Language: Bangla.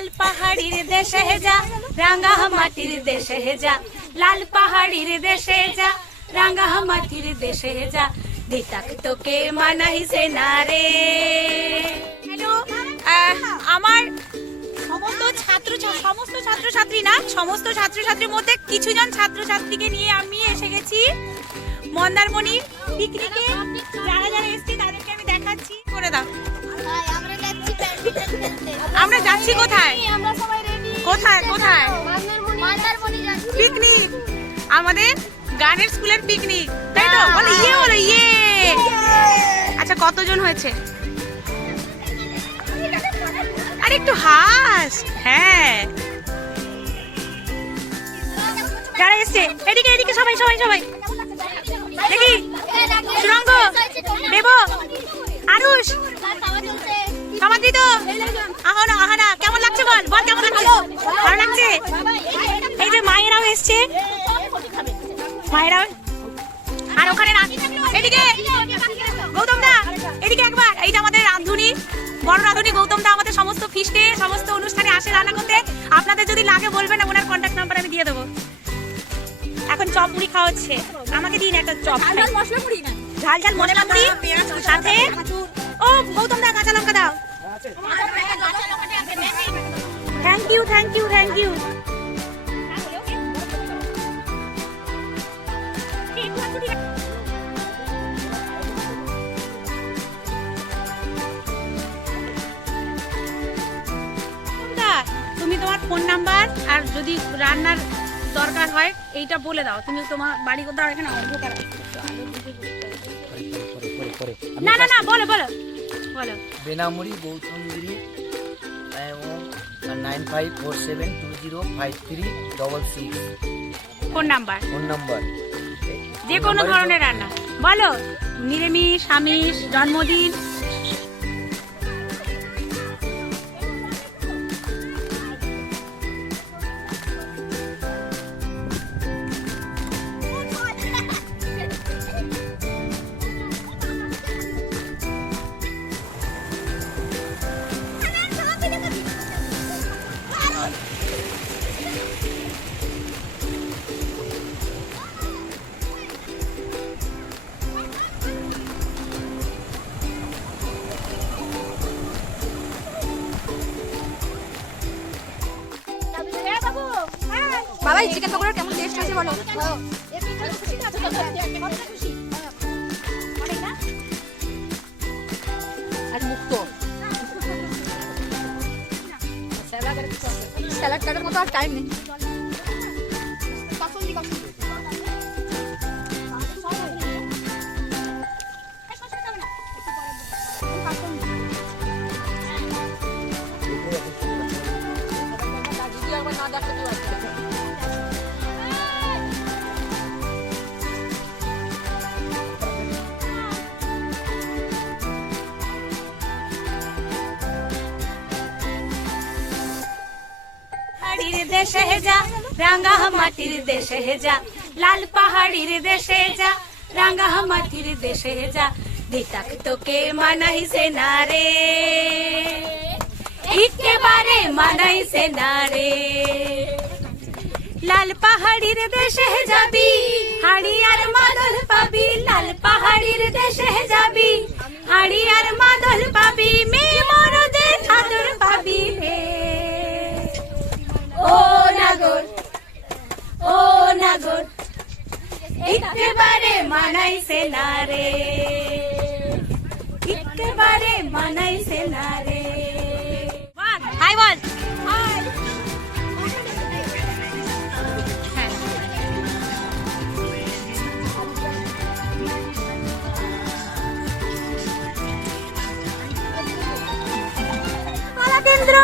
লাল পাহাড়ির দেশে যা, রাঙা মাটির দেশে যা, লাল পাহাড়ির দেশে যা, রাঙা মাটির দেশে যা, দিতাক তোকে মানাইছে না রে। হ্যালো, আমার সমস্ত ছাত্রছাত্রীর মধ্যে কিছুজন ছাত্রছাত্রীকে নিয়ে আমি এসে গেছি মন্দারমণি পিকনিকে। যারা যারা এসেছি তাদেরকে আমি দেখাচ্ছি, করে দাও। আমরা যাচ্ছি কোথায়? কোথায় কোথায়? পিকনিক, আমাদের গানের স্কুলের পিকনিক, তাই তো? বলো ইয়ে, বলো ইয়ে। আচ্ছা, কতজন হয়েছে? আর একটু হাস। হ্যাঁ, যারা এসছে এদিকে এদিকে সবাই সবাই সবাই দেখি। সুরঙ্গ, দেব, আরুষ, সমাদ্রিত, আহানা, আহানা, কেমন লাগছে? বল বল, কেমন লাগছে? ভালো লাগছে। এই যে মায়েরাও এসছে, মায়েরাও। আর ওখানে এদিকে গৌতম দা, এদিকে একবার। এইটা আমাদের রাঁধুনি, বড় রাঁধুনি গৌতম দা আমাদের সমস্ত ফিস্টে, সমস্ত অনুষ্ঠানে আসে রান্না করতে। আপনাদের যদি লাগে বলবেন, ওনার কন্ট্যাক্ট নাম্বার আমি দিয়ে দেবো। এখন চপ মুড়ি খাওয়া হচ্ছে, আমাকে দিন একটা চপ। ঝাল ঝাল মশলা মুড়ি সাথে, ও গৌতম দা কাঁচা লঙ্কা দাও। Thank you, thank you, thank you. তুমি তোমার ফোন নাম্বার আর যদি রান্নার দরকার হয় এইটা বলে দাও। তুমি তোমার বাড়ি কোথাও? এখানে অন্ধকার। না না না, বলো বলো বলো। বেনামুড়ি গৌতমগিরি 9547205366 ফোন নাম্বার। Phone number. যে কোনো ধরনের রান্না বলো, নিরামিষ, আমিষ, জন্মদিন। বাবা, এই চিকেন পকোড়ার কেমন টেস্ট হয়েছে বলো? আর মুক্ত স্যালাডটার মতো আর টাইম নেই। দেশে যা, রাঙা মাটির দেশে যা, লাল পাহাড়ির দেশে যা, রাঙা মাটির দেশে যা, দিতাক তোকে মানাইছে না রে, একেবারে মানাইছে না রে। লাল পাহাড়ির দেশে যাবি, হাড়ি আর মাদল পাবি, লাল পাহাড়ির দেশে যাবি, হাড়ি আর মাদল পাবি, মেয়ে মরদের আদর পাবি রে। ও নাগর, ও নাগর, একেবারে মানাইছে না রে, একেবারে মানাইছে না রে। হাই বল, হাই। কেন্দ্র